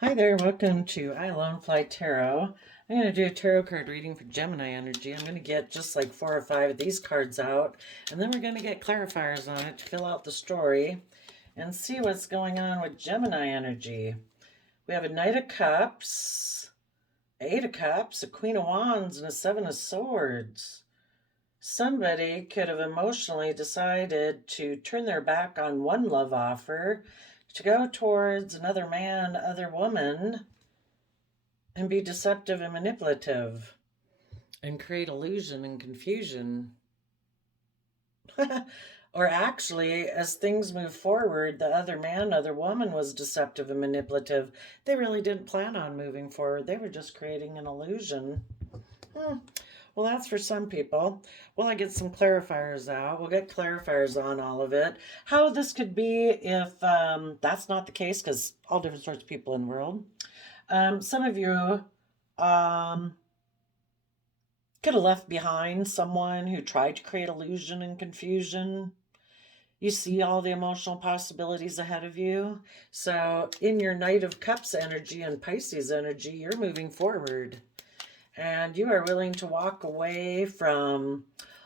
Hi there, welcome to I Alone Fly Tarot. I'm going to do a tarot card reading for Gemini energy. I'm going to get just like 4 or 5 of these cards out, and then we're going to get clarifiers on it to fill out the story and see what's going on with Gemini energy. We have a Knight of Cups, Eight of Cups, a Queen of Wands, and a Seven of Swords. Somebody could have emotionally decided to turn their back on one love offer to go towards another man, other woman, and be deceptive and manipulative and create illusion and confusion. Or actually, as things move forward, the other man, other woman was deceptive and manipulative. They really didn't plan on moving forward, they were just creating an illusion. Well, that's for some people. Well, I get some clarifiers out. We'll get clarifiers on all of it. How this could be if that's not the case, because all different sorts of people in the world. Some of you could have left behind someone who tried to create illusion and confusion. You see all the emotional possibilities ahead of you. So, in your Knight of Cups energy and Pisces energy, you're moving forward. And you are willing to walk away from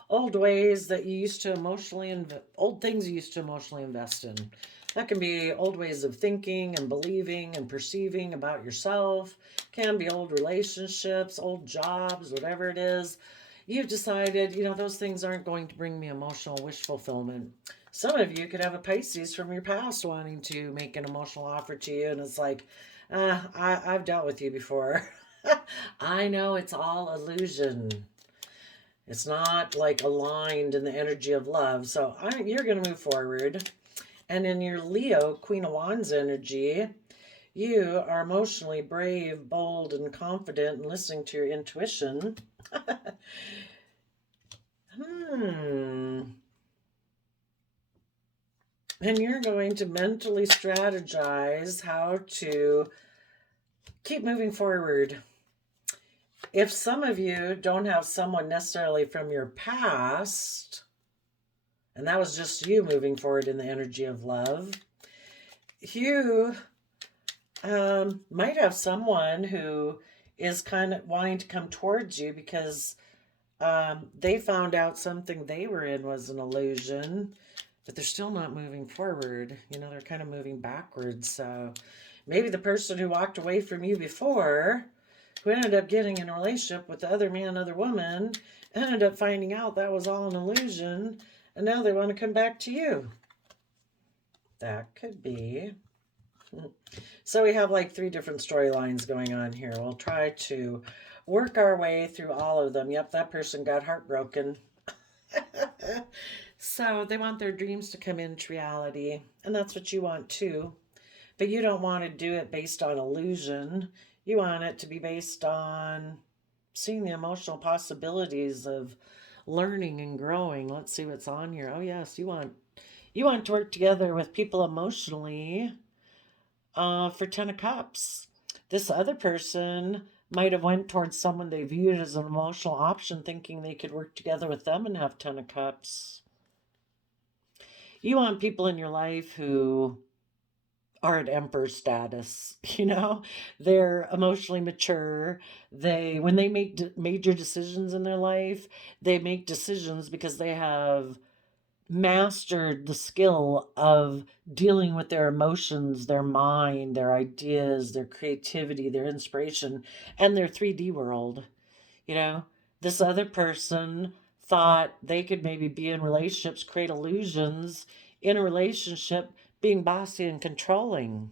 old ways that you used to old things you used to emotionally invest in. That can be old ways of thinking and believing and perceiving about yourself. Can be old relationships, old jobs, whatever it is. You've decided, those things aren't going to bring me emotional wish fulfillment. Some of you could have a Pisces from your past wanting to make an emotional offer to you, and it's like, I've dealt with you before. I know it's all illusion. It's not like aligned in the energy of love. So you're going to move forward. And in your Leo, Queen of Wands energy, you are emotionally brave, bold, and confident and listening to your intuition. And you're going to mentally strategize how to keep moving forward. If some of you don't have someone necessarily from your past, and that was just you moving forward in the energy of love, you might have someone who is kind of wanting to come towards you because they found out something they were in was an illusion, but they're still not moving forward. They're kind of moving backwards. So maybe the person who walked away from you before, who ended up getting in a relationship with the other man, other woman, ended up finding out that was all an illusion, and now they want to come back to you. That could be. So we have like 3 different storylines going on here. We'll try to work our way through all of them. Yep, that person got heartbroken. So they want their dreams to come into reality, and that's what you want too. But you don't want to do it based on illusion. You want it to be based on seeing the emotional possibilities of learning and growing. Let's see what's on here. Oh yes, you want to work together with people emotionally for 10 of Cups. This other person might have went towards someone they viewed as an emotional option, thinking they could work together with them and have 10 of Cups. You want people in your life who are at emperor status. They're emotionally mature. When they make major decisions in their life, they make decisions because they have mastered the skill of dealing with their emotions, their mind, their ideas, their creativity, their inspiration, and their 3D world. This other person thought they could maybe be in relationships, create illusions in a relationship, being bossy and controlling,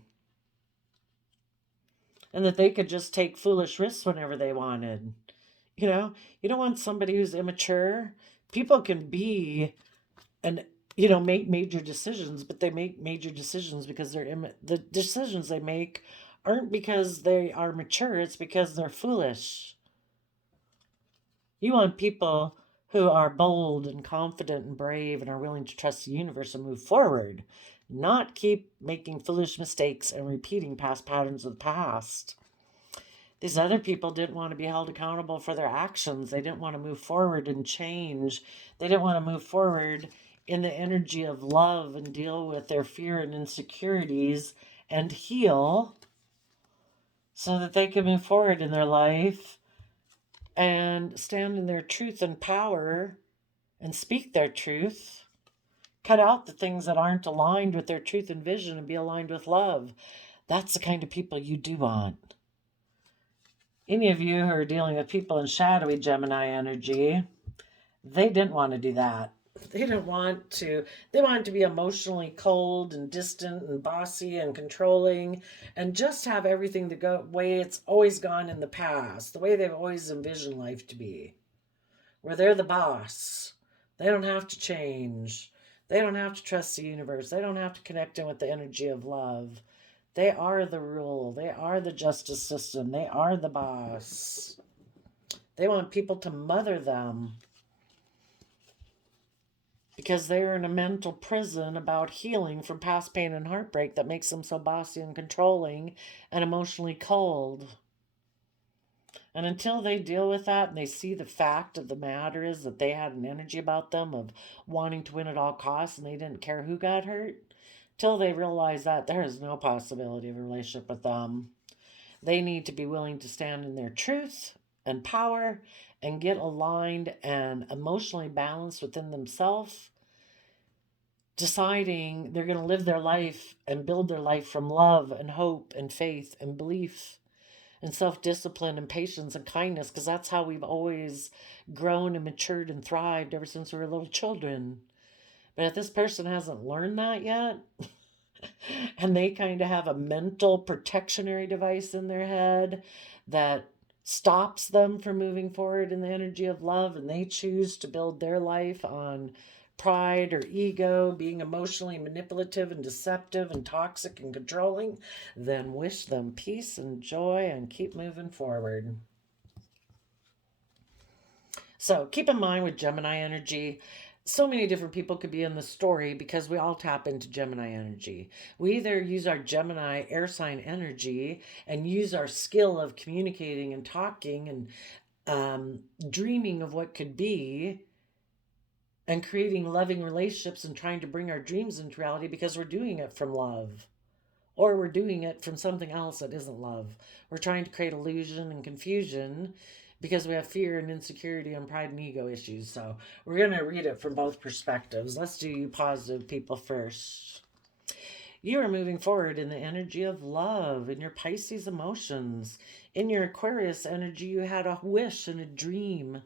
and that they could just take foolish risks whenever they wanted. You don't want somebody who's immature. People can be and make major decisions, but they make major decisions because the decisions they make aren't because they are mature, it's because they're foolish. You want people who are bold and confident and brave and are willing to trust the universe and move forward, not keep making foolish mistakes and repeating past patterns of the past. These other people didn't want to be held accountable for their actions. They didn't want to move forward and change. They didn't want to move forward in the energy of love and deal with their fear and insecurities and heal. so that they can move forward in their life and stand in their truth and power and speak their truth. Cut out the things that aren't aligned with their truth and vision and be aligned with love. That's the kind of people you do want. Any of you who are dealing with people in shadowy Gemini energy, they didn't want to do that. They didn't want to. They wanted to be emotionally cold and distant and bossy and controlling and just have everything to go the way it's always gone in the past, the way they've always envisioned life to be, where they're the boss. They don't have to change. They don't have to trust the universe. They don't have to connect in with the energy of love. They are the rule. They are the justice system. They are the boss. They want people to mother them because they're in a mental prison about healing from past pain and heartbreak that makes them so bossy and controlling and emotionally cold. And until they deal with that and they see the fact of the matter is that they had an energy about them of wanting to win at all costs and they didn't care who got hurt, till they realize that there is no possibility of a relationship with them. They need to be willing to stand in their truth and power and get aligned and emotionally balanced within themselves, deciding they're going to live their life and build their life from love and hope and faith and belief and self-discipline and patience and kindness, because that's how we've always grown and matured and thrived ever since we were little children. But if this person hasn't learned that yet, and they kind of have a mental protectionary device in their head that stops them from moving forward in the energy of love, and they choose to build their life on pride or ego, being emotionally manipulative and deceptive and toxic and controlling, then wish them peace and joy and keep moving forward. So keep in mind with Gemini energy, so many different people could be in the story because we all tap into Gemini energy. We either use our Gemini air sign energy and use our skill of communicating and talking and dreaming of what could be and creating loving relationships and trying to bring our dreams into reality because we're doing it from love. Or we're doing it from something else that isn't love. We're trying to create illusion and confusion because we have fear and insecurity and pride and ego issues. So we're going to read it from both perspectives. Let's do you positive people first. You are moving forward in the energy of love, in your Pisces emotions. In your Aquarius energy, you had a wish and a dream.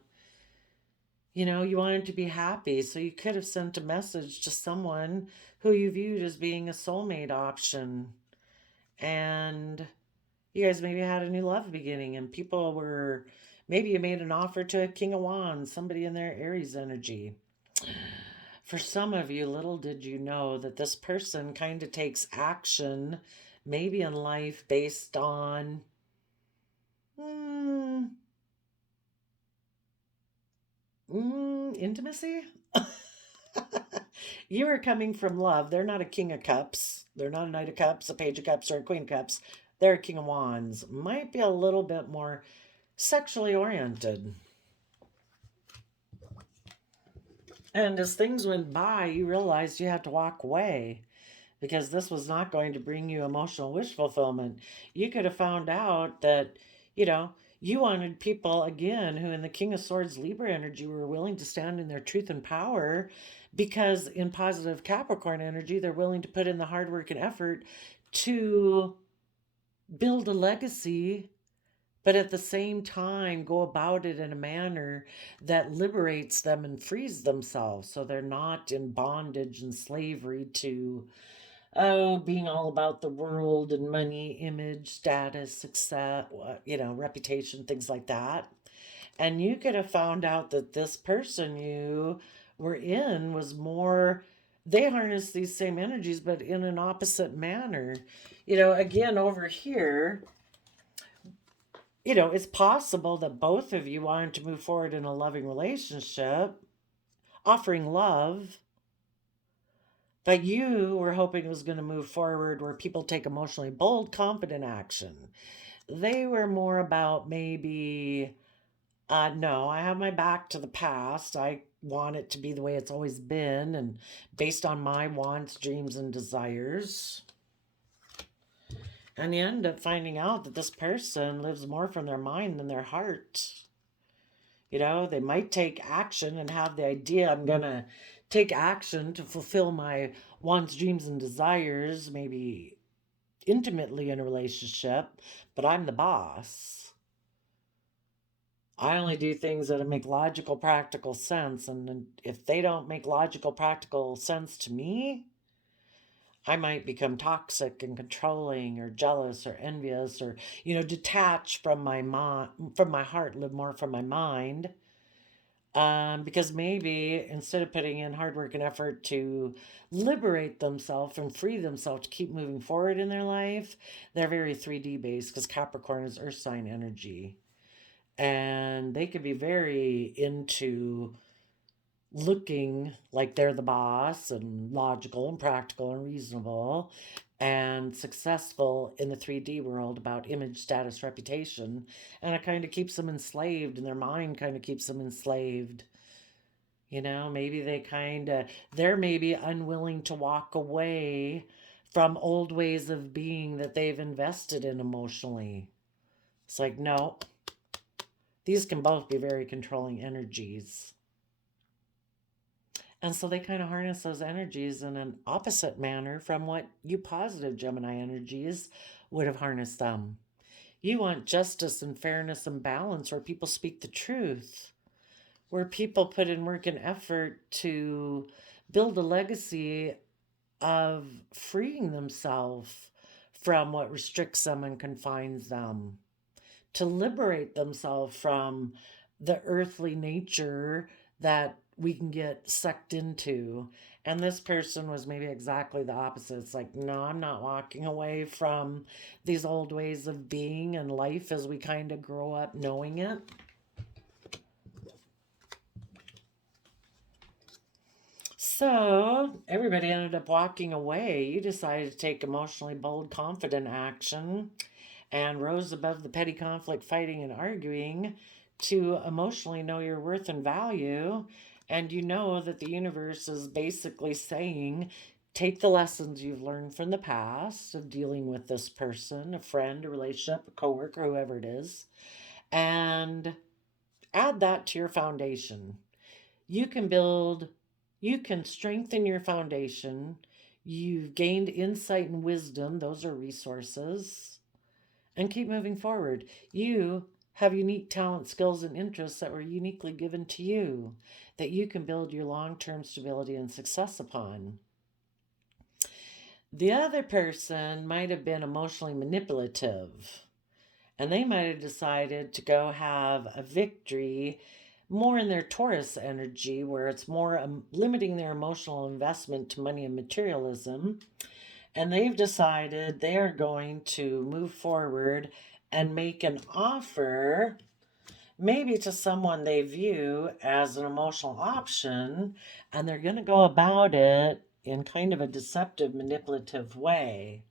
You know, you wanted to be happy, so you could have sent a message to someone who you viewed as being a soulmate option. And you guys maybe had a new love beginning, and people were, maybe you made an offer to a King of Wands, somebody in their Aries energy. For some of you, little did you know that this person kind of takes action, maybe in life, based on intimacy. You are coming from love. They're not a King of Cups. They're not a Knight of Cups, a Page of Cups, or a Queen of Cups. They're a King of Wands. Might be a little bit more sexually oriented. And as things went by, you realized you had to walk away because this was not going to bring you emotional wish fulfillment. You could have found out that, you wanted people, again, who in the King of Swords Libra energy were willing to stand in their truth and power, because in positive Capricorn energy, they're willing to put in the hard work and effort to build a legacy, but at the same time go about it in a manner that liberates them and frees themselves, so they're not in bondage and slavery to being all about the world and money, image, status, success, reputation, things like that. And you could have found out that this person you were in was more, they harness these same energies, but in an opposite manner. Again, over here, it's possible that both of you wanted to move forward in a loving relationship, offering love, but you were hoping it was going to move forward where people take emotionally bold, confident action. They were more about maybe, no, I have my back to the past. I want it to be the way it's always been and based on my wants, dreams, and desires. And you end up finding out that this person lives more from their mind than their heart. You know, they might take action and have the idea, I'm going to take action to fulfill my wants, dreams, and desires, maybe intimately in a relationship, but I'm the boss. I only do things that make logical, practical sense. And if they don't make logical, practical sense to me, I might become toxic and controlling or jealous or envious or, detach from from my heart, live more from my mind. Because maybe instead of putting in hard work and effort to liberate themselves and free themselves to keep moving forward in their life, they're very 3D based because Capricorn is earth sign energy. And they could be very into looking like they're the boss and logical and practical and reasonable and successful in the 3D world about image, status, reputation. And it kind of keeps them enslaved, and their mind kind of keeps them enslaved. Maybe they're maybe unwilling to walk away from old ways of being that they've invested in emotionally. It's like, no, these can both be very controlling energies. And so they kind of harness those energies in an opposite manner from what you positive Gemini energies would have harnessed them. You want justice and fairness and balance where people speak the truth, where people put in work and effort to build a legacy of freeing themselves from what restricts them and confines them, to liberate themselves from the earthly nature that we can get sucked into. And this person was maybe exactly the opposite. It's like, no, I'm not walking away from these old ways of being and life as we kind of grow up knowing it. So everybody ended up walking away. You decided to take emotionally bold, confident action and rose above the petty conflict, fighting, and arguing to emotionally know your worth and value. And you know that the universe is basically saying, take the lessons you've learned from the past of dealing with this person, a friend, a relationship, a coworker, whoever it is, and add that to your foundation. You can strengthen your foundation. You've gained insight and wisdom. Those are resources. And keep moving forward. You have unique talent, skills, and interests that were uniquely given to you that you can build your long-term stability and success upon. The other person might have been emotionally manipulative, and they might have decided to go have a victory more in their Taurus energy, where it's more limiting their emotional investment to money and materialism. And they've decided they are going to move forward and make an offer, maybe to someone they view as an emotional option, and they're going to go about it in kind of a deceptive, manipulative way.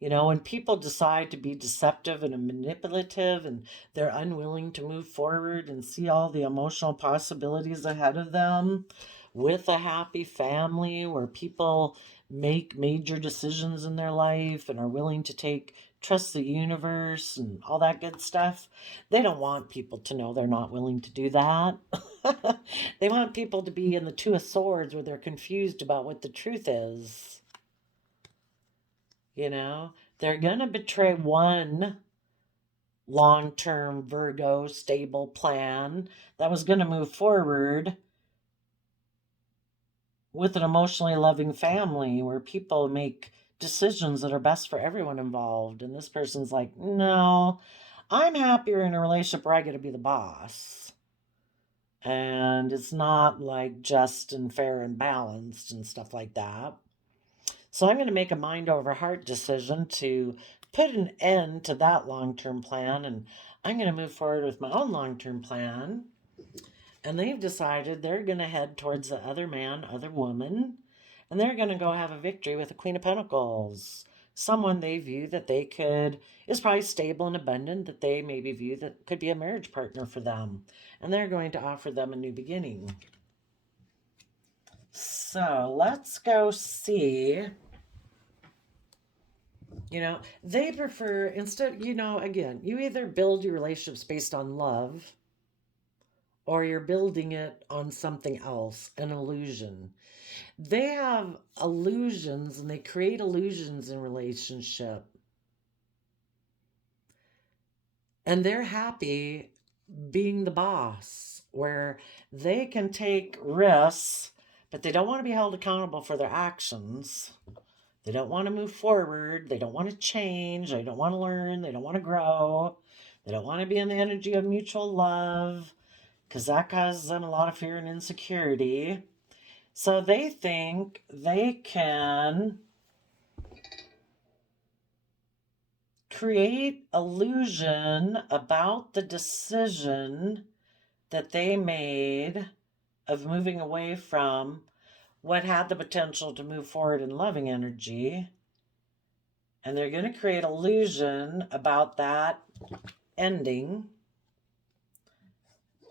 When people decide to be deceptive and manipulative and they're unwilling to move forward and see all the emotional possibilities ahead of them with a happy family where people make major decisions in their life and are willing to trust the universe and all that good stuff, they don't want people to know they're not willing to do that. They want people to be in the Two of Swords where they're confused about what the truth is. They're going to betray one long-term Virgo stable plan that was going to move forward with an emotionally loving family where people make decisions that are best for everyone involved. And this person's like, no, I'm happier in a relationship where I get to be the boss. And it's not like just and fair and balanced and stuff like that. So I'm going to make a mind over heart decision to put an end to that long-term plan, and I'm going to move forward with my own long-term plan. And they've decided they're going to head towards the other man, other woman, and they're going to go have a victory with the Queen of Pentacles. Someone they view that is probably stable and abundant, that they maybe view that could be a marriage partner for them. And they're going to offer them a new beginning. So let's go see They prefer, instead, again, you either build your relationships based on love or you're building it on something else, an illusion. They have illusions and they create illusions in relationship. And they're happy being the boss, where they can take risks, but they don't want to be held accountable for their actions. They don't want to move forward. They don't want to change. They don't want to learn. They don't want to grow. They don't want to be in the energy of mutual love because that causes them a lot of fear and insecurity. So they think they can create illusion about the decision that they made of moving away from what had the potential to move forward in loving energy. And they're going to create illusion about that ending.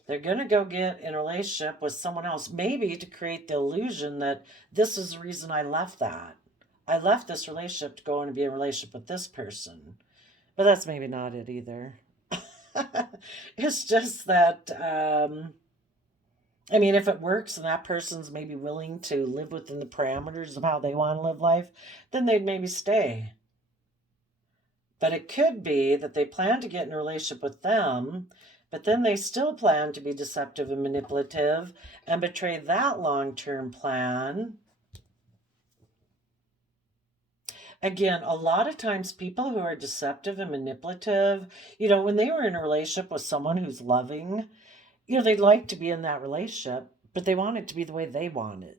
They're going to go get in a relationship with someone else, maybe to create the illusion that this is the reason I left that. I left this relationship to go and be in a relationship with this person. But that's maybe not it either. It's just that, if it works and that person's maybe willing to live within the parameters of how they want to live life, then they'd maybe stay. But it could be that they plan to get in a relationship with them, but then they still plan to be deceptive and manipulative and betray that long-term plan. Again, a lot of times people who are deceptive and manipulative, when they were in a relationship with someone who's loving, they'd like to be in that relationship, but they want it to be the way they want it.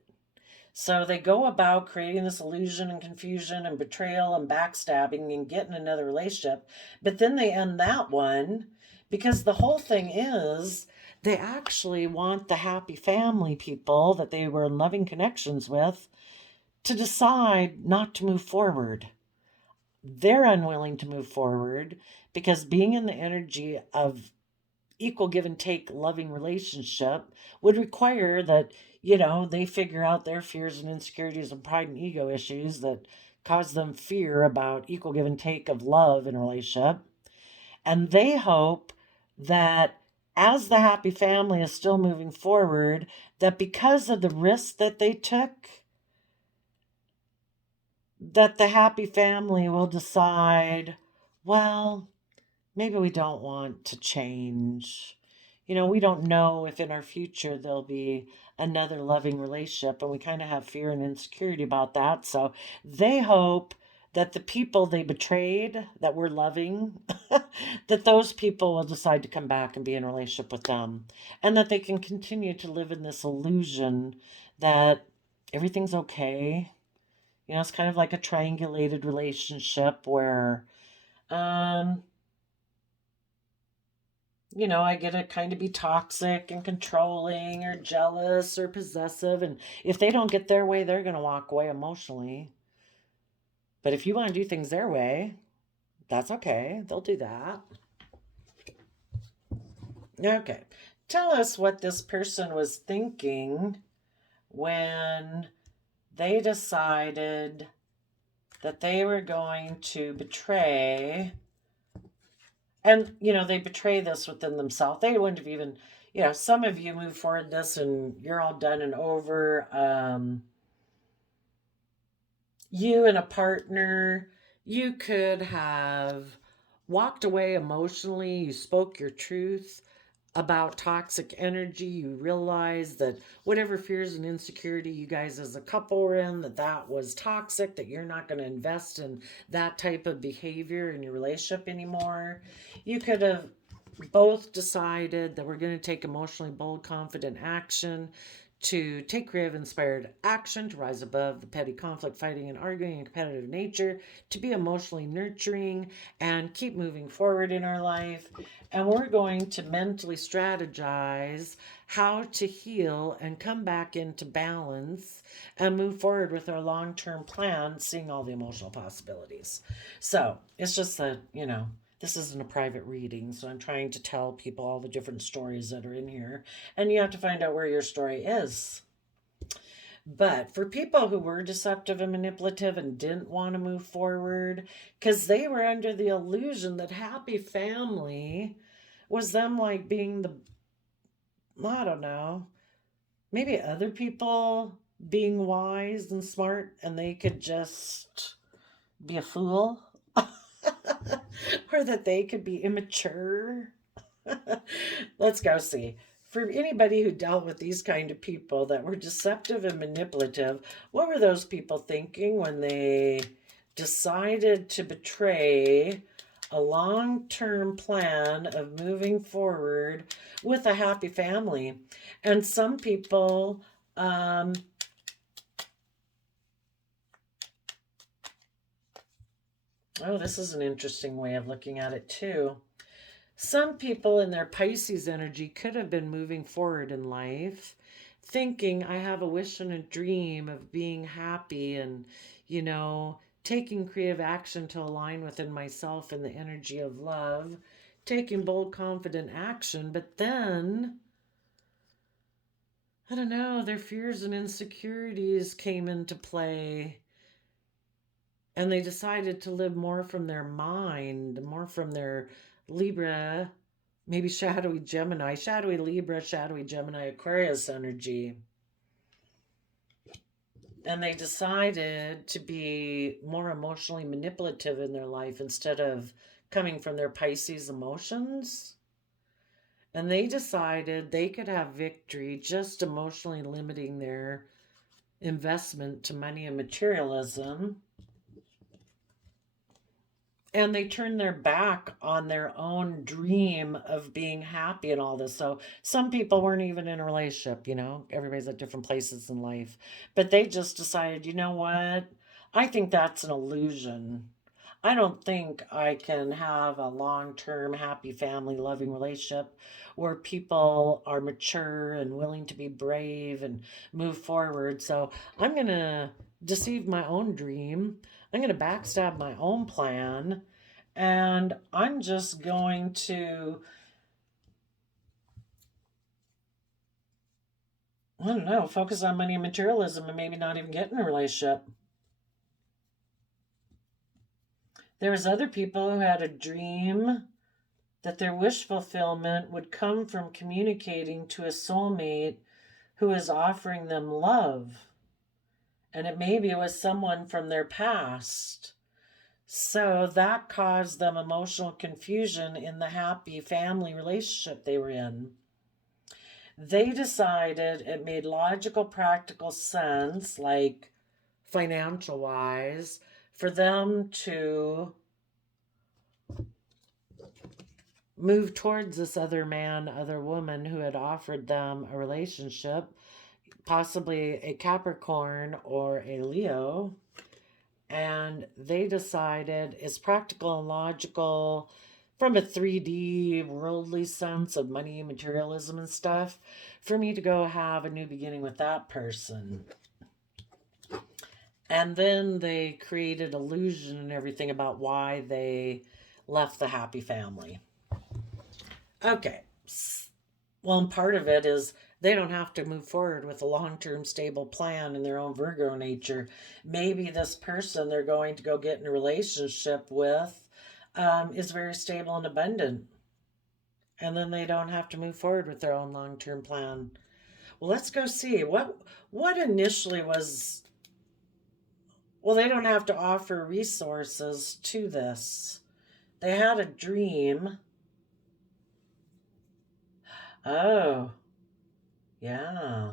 So they go about creating this illusion and confusion and betrayal and backstabbing and get in another relationship, but then they end that one because the whole thing is they actually want the happy family people that they were in loving connections with to decide not to move forward. They're unwilling to move forward because being in the energy of equal give and take loving relationship would require that, they figure out their fears and insecurities and pride and ego issues that cause them fear about equal give and take of love in a relationship. And they hope that as the happy family is still moving forward, that because of the risk that they took, that the happy family will decide, well, maybe we don't want to change. We don't know if in our future there'll be another loving relationship, and we kind of have fear and insecurity about that. So they hope that the people they betrayed that were loving, that those people will decide to come back and be in a relationship with them, and that they can continue to live in this illusion that everything's okay. It's kind of like a triangulated relationship where, I get to kind of be toxic and controlling or jealous or possessive. And if they don't get their way, they're going to walk away emotionally. But if you want to do things their way, that's okay. They'll do that. Okay. Tell us what this person was thinking when they decided that they were going to betray. And, they betray this within themselves. They wouldn't have even, some of you move forward this and you're all done and over. You and a partner, you could have walked away emotionally. You spoke your truth about toxic energy. You realized that whatever fears and insecurity you guys as a couple were in, that was toxic, that you're not going to invest in that type of behavior in your relationship anymore. You could have both decided that we're going to take emotionally bold, confident action, to take creative, inspired action, to rise above the petty conflict, fighting, and arguing and competitive nature, to be emotionally nurturing and keep moving forward in our life. And we're going to mentally strategize how to heal and come back into balance and move forward with our long-term plan, seeing all the emotional possibilities. So it's just that, this isn't a private reading, so I'm trying to tell people all the different stories that are in here, and you have to find out where your story is. But for people who were deceptive and manipulative and didn't want to move forward, because they were under the illusion that happy family was them like being the, I don't know, maybe other people being wise and smart and they could just be a fool. Or that they could be immature. Let's go see. For anybody who dealt with these kind of people that were deceptive and manipulative, what were those people thinking when they decided to betray a long-term plan of moving forward with a happy family? And some people, oh, this is an interesting way of looking at it too. Some people in their Pisces energy could have been moving forward in life, thinking, I have a wish and a dream of being happy and, taking creative action to align within myself in the energy of love, taking bold, confident action. But then, I don't know, their fears and insecurities came into play. And they decided to live more from their mind, more from their Libra, maybe shadowy Gemini, shadowy Libra, shadowy Gemini, Aquarius energy. And they decided to be more emotionally manipulative in their life instead of coming from their Pisces emotions. And they decided they could have victory just emotionally limiting their investment to money and materialism. And they turned their back on their own dream of being happy and all this. So some people weren't even in a relationship, everybody's at different places in life. But they just decided, you know what? I think that's an illusion. I don't think I can have a long-term, happy family, loving relationship where people are mature and willing to be brave and move forward. So I'm going to deceive my own dream. I'm going to backstab my own plan, and I'm just going to, I don't know, focus on money and materialism and maybe not even get in a relationship. There was other people who had a dream that their wish fulfillment would come from communicating to a soulmate who is offering them love. And maybe it was someone from their past. So that caused them emotional confusion in the happy family relationship they were in. They decided it made logical, practical sense, like financial wise, for them to move towards this other man, other woman who had offered them a relationship, possibly a Capricorn or a Leo. And they decided it's practical and logical from a 3D worldly sense of money, materialism and stuff for me to go have a new beginning with that person. And then they created illusion and everything about why they left the happy family. Okay. Well, and part of it is they don't have to move forward with a long-term stable plan in their own Virgo nature. Maybe this person they're going to go get in a relationship with is very stable and abundant. And then they don't have to move forward with their own long-term plan. Well, let's go see. What initially was... Well, they don't have to offer resources to this. They had a dream. Oh, yeah.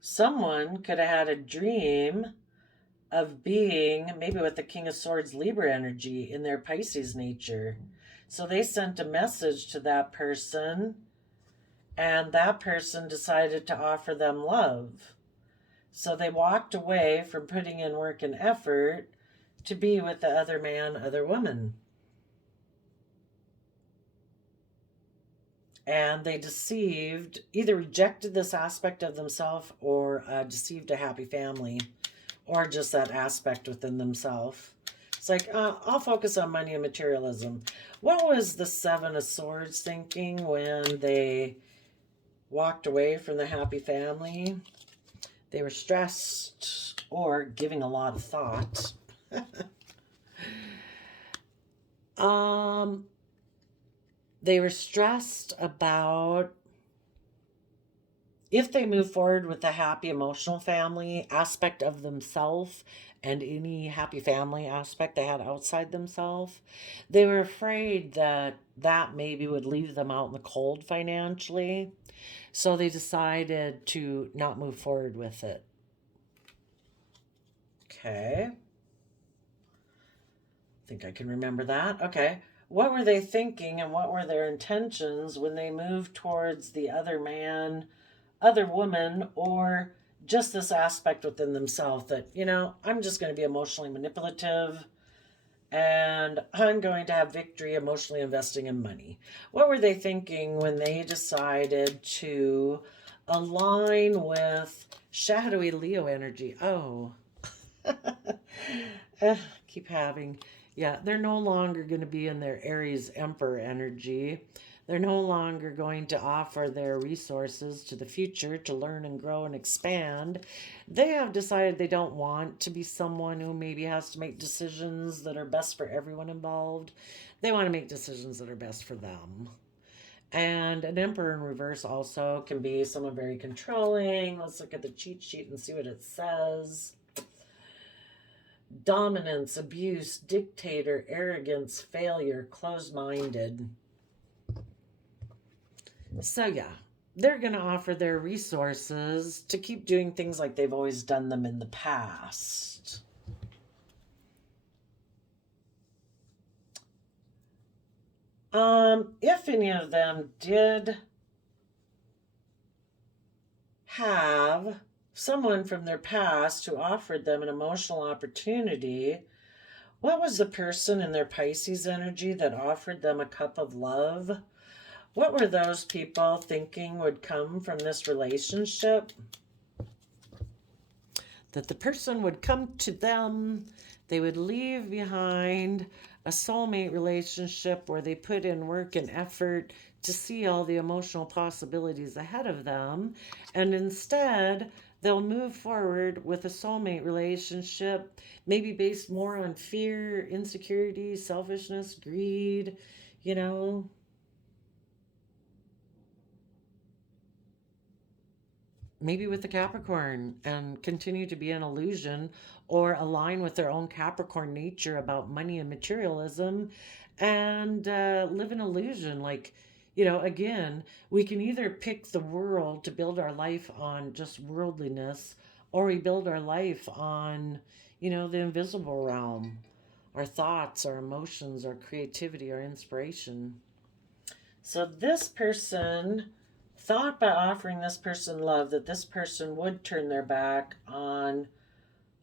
Someone could have had a dream of being, maybe with the King of Swords Libra energy in their Pisces nature. So they sent a message to that person, and that person decided to offer them love. So they walked away from putting in work and effort to be with the other man, other woman. And they deceived, either rejected this aspect of themselves or deceived a happy family, or just that aspect within themselves. It's like, I'll focus on money and materialism. What was the Seven of Swords thinking when they walked away from the happy family? They were stressed or giving a lot of thought. They were stressed about if they move forward with the happy emotional family aspect of themselves and any happy family aspect they had outside themselves, they were afraid that that maybe would leave them out in the cold financially. So they decided to not move forward with it. Okay. I think I can remember that. Okay. What were they thinking and what were their intentions when they moved towards the other man, other woman, or just this aspect within themselves that, I'm just going to be emotionally manipulative and I'm going to have victory emotionally investing in money? What were they thinking when they decided to align with shadowy Leo energy? Oh, keep having. Yeah, they're no longer going to be in their Aries Emperor energy. They're no longer going to offer their resources to the future to learn and grow and expand. They have decided they don't want to be someone who maybe has to make decisions that are best for everyone involved. They want to make decisions that are best for them. And an Emperor in reverse also can be someone very controlling. Let's look at the cheat sheet and see what it says. Dominance, abuse, dictator, arrogance, failure, closed-minded. So yeah, they're going to offer their resources to keep doing things like they've always done them in the past. If any of them did have someone from their past who offered them an emotional opportunity, what was the person in their Pisces energy that offered them a cup of love? What were those people thinking would come from this relationship? That the person would come to them, they would leave behind a soulmate relationship where they put in work and effort to see all the emotional possibilities ahead of them, and instead they'll move forward with a soulmate relationship, maybe based more on fear, insecurity, selfishness, greed, maybe with the Capricorn, and continue to be an illusion or align with their own Capricorn nature about money and materialism and live an illusion. Like, again, we can either pick the world to build our life on just worldliness, or we build our life on, the invisible realm, our thoughts, our emotions, our creativity, our inspiration. So this person thought by offering this person love that this person would turn their back on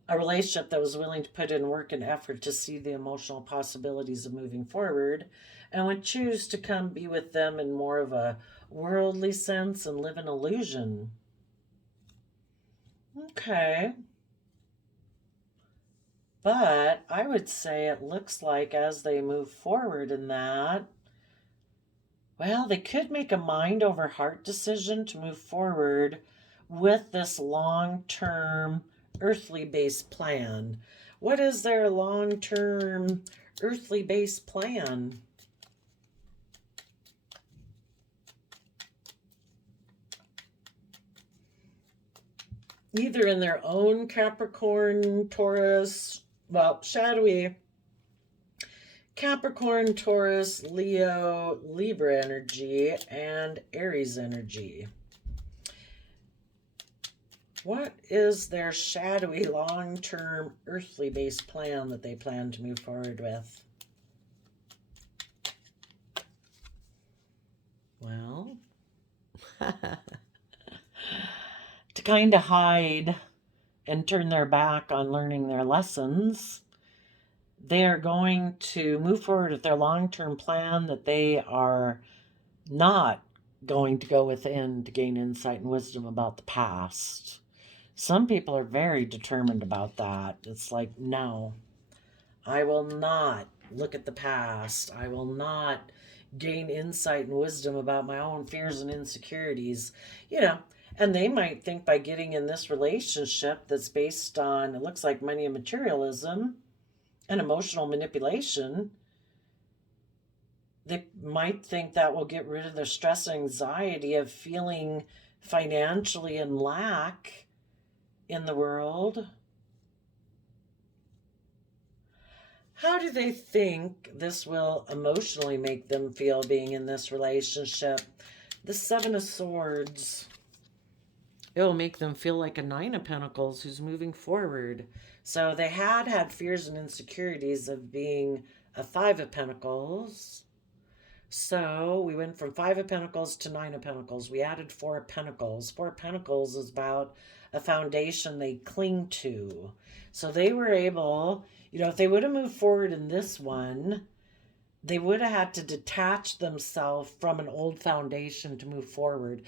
a relationship that was willing to put in work and effort to see the emotional possibilities of moving forward, and would choose to come be with them in more of a worldly sense and live an illusion. Okay. But I would say it looks like as they move forward in that, well, they could make a mind over heart decision to move forward with this long-term earthly based plan. What is their long-term earthly based plan? Either in their own Capricorn, Taurus, shadowy Capricorn, Taurus, Leo, Libra energy, and Aries energy. What is their shadowy, long-term, earthly-based plan that they plan to move forward with? Well, to kind of hide and turn their back on learning their lessons, they are going to move forward with their long-term plan that they are not going to go within to gain insight and wisdom about the past. Some people are very determined about that. It's like, no, I will not look at the past. I will not gain insight and wisdom about my own fears and insecurities. And they might think by getting in this relationship that's based on, it looks like money and materialism and emotional manipulation, they might think that will get rid of their stress and anxiety of feeling financially in lack in the world. How do they think this will emotionally make them feel being in this relationship? The Seven of Swords. It will make them feel like a Nine of Pentacles who's moving forward. So they had fears and insecurities of being a Five of Pentacles. So we went from Five of Pentacles to Nine of Pentacles. We added Four of Pentacles. Four of Pentacles is about a foundation they cling to. So they were able, if they would have moved forward in this one, they would have had to detach themselves from an old foundation to move forward.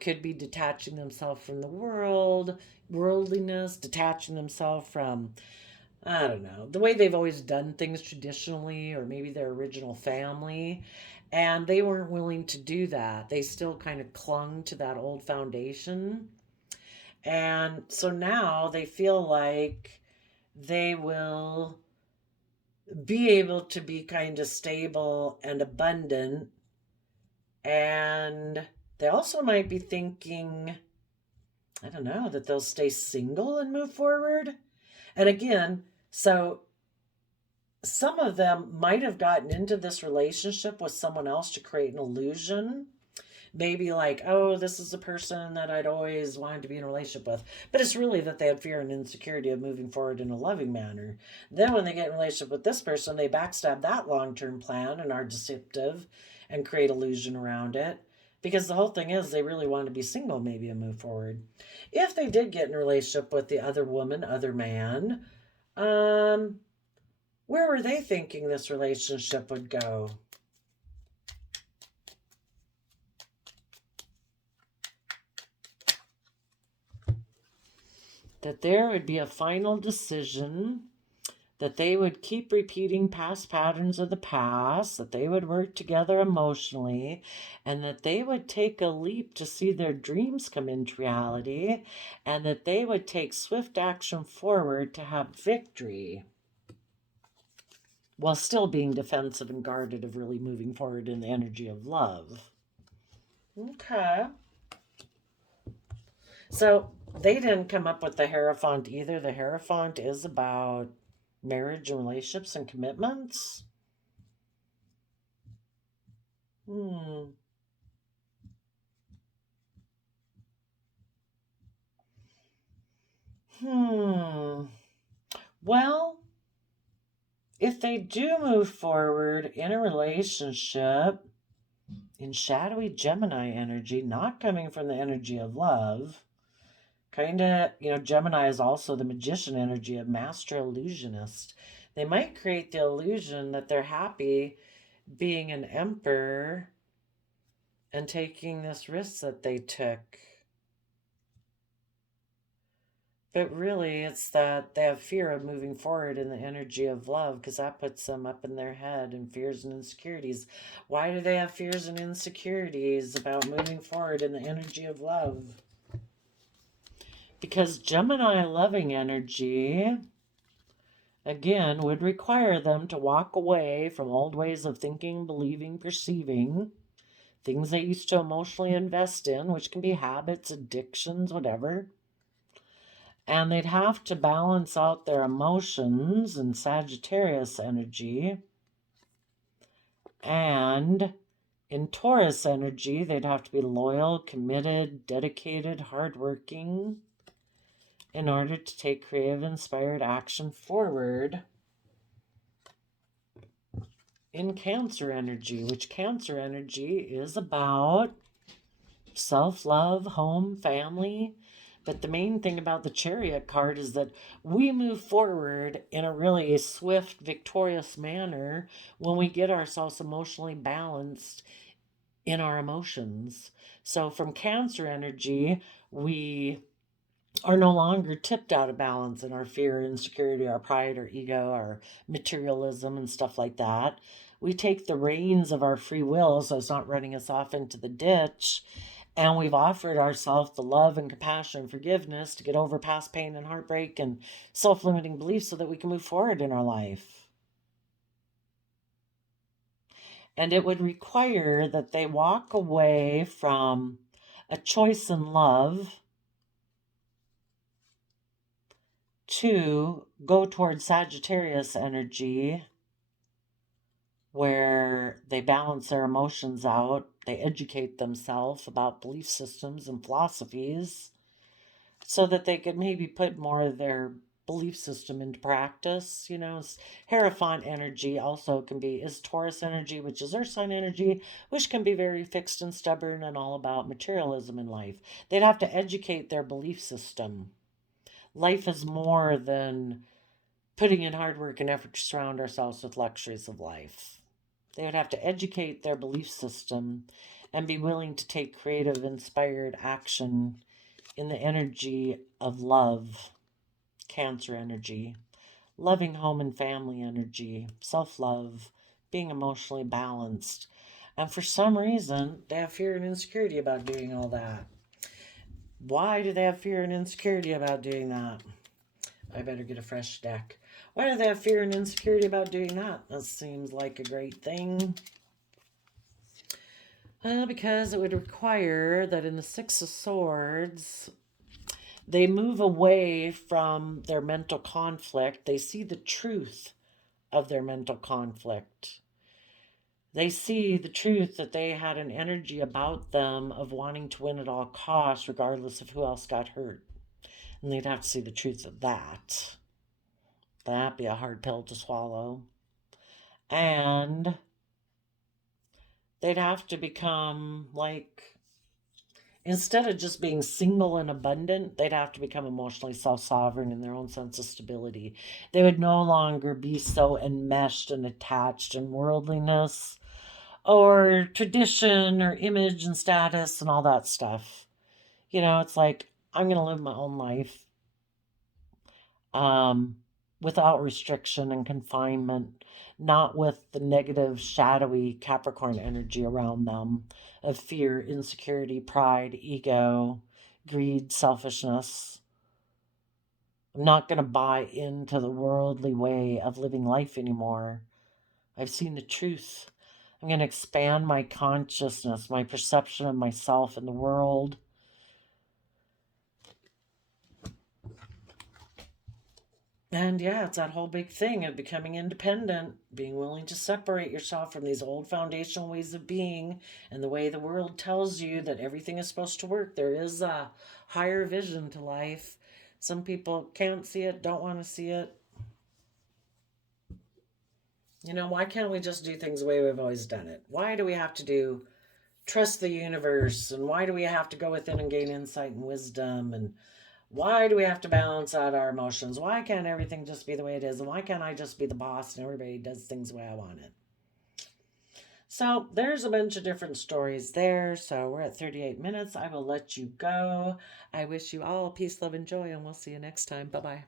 Could be detaching themselves from the worldliness, detaching themselves from, I don't know, the way they've always done things traditionally, or maybe their original family. And they weren't willing to do that. They still kind of clung to that old foundation. And so now they feel like they will be able to be kind of stable and abundant. And they also might be thinking, I don't know, that they'll stay single and move forward. And again, so some of them might have gotten into this relationship with someone else to create an illusion. Maybe like, oh, this is a person that I'd always wanted to be in a relationship with. But it's really that they had fear and insecurity of moving forward in a loving manner. Then when they get in a relationship with this person, they backstab that long-term plan and are deceptive and create illusion around it. Because the whole thing is they really want to be single maybe and move forward. If they did get in a relationship with the other woman, other man, where were they thinking this relationship would go? That there would be a final decision, that they would keep repeating past patterns of the past, that they would work together emotionally, and that they would take a leap to see their dreams come into reality, and that they would take swift action forward to have victory, while still being defensive and guarded of really moving forward in the energy of love. Okay. So they didn't come up with the Hierophant either. The Hierophant is about marriage and relationships and commitments. Well, if they do move forward in a relationship in shadowy Gemini energy, not coming from the energy of love, kind of, Gemini is also the magician energy, of master illusionist. They might create the illusion that they're happy being an emperor and taking this risk that they took. But really, it's that they have fear of moving forward in the energy of love, because that puts them up in their head in fears and insecurities. Why do they have fears and insecurities about moving forward in the energy of love? Because Gemini loving energy, again, would require them to walk away from old ways of thinking, believing, perceiving, things they used to emotionally invest in, which can be habits, addictions, whatever. And they'd have to balance out their emotions in Sagittarius energy. And in Taurus energy, they'd have to be loyal, committed, dedicated, hardworking in order to take creative, inspired action forward. In Cancer energy, which Cancer energy is about self-love, home, family. But the main thing about the Chariot card is that we move forward in a really swift, victorious manner when we get ourselves emotionally balanced in our emotions. So from Cancer energy, we are no longer tipped out of balance in our fear, insecurity, our pride, our ego, our materialism, and stuff like that. We take the reins of our free will, so it's not running us off into the ditch, And we've offered ourselves the love and compassion and forgiveness to get over past pain and heartbreak and self-limiting beliefs so that we can move forward in our life. And it would require that they walk away from a choice in love to go towards Sagittarius energy, where they balance their emotions out, they educate themselves about belief systems and philosophies so that they could maybe put more of their belief system into practice. Hierophant energy also is Taurus energy, which is earth sign energy, which can be very fixed and stubborn and all about materialism in life. They'd have to educate their belief system. Life is more than putting in hard work and effort to surround ourselves with luxuries of life. They would have to educate their belief system and be willing to take creative, inspired action in the energy of love, Cancer energy, loving home and family energy, self-love, being emotionally balanced. And for some reason, they have fear and insecurity about doing all that. Why do they have fear and insecurity about doing that? I better get a fresh deck. Why do they have fear and insecurity about doing that? That seems like a great thing. Because it would require that in the Six of Swords, they move away from their mental conflict. They see the truth of their mental conflict. They see the truth that they had an energy about them of wanting to win at all costs, regardless of who else got hurt. And they'd have to see the truth of that. That'd be a hard pill to swallow. And they'd have to become instead of just being single and abundant, they'd have to become emotionally self-sovereign in their own sense of stability. They would no longer be so enmeshed and attached in worldliness or tradition or image and status and all that stuff. It's like, I'm going to live my own life without restriction and confinement, not with the negative, shadowy Capricorn energy around them of fear, insecurity, pride, ego, greed, selfishness. I'm not going to buy into the worldly way of living life anymore. I've seen the truth. I'm going to expand my consciousness, my perception of myself and the world. And yeah, it's that whole big thing of becoming independent, being willing to separate yourself from these old foundational ways of being and the way the world tells you that everything is supposed to work. There is a higher vision to life. Some people can't see it, don't want to see it. Why can't we just do things the way we've always done it? Why do we have to trust the universe? And why do we have to go within and gain insight and wisdom? And why do we have to balance out our emotions? Why can't everything just be the way it is? And why can't I just be the boss and everybody does things the way I want it? So there's a bunch of different stories there. So we're at 38 minutes. I will let you go. I wish you all peace, love, and joy, and we'll see you next time. Bye-bye.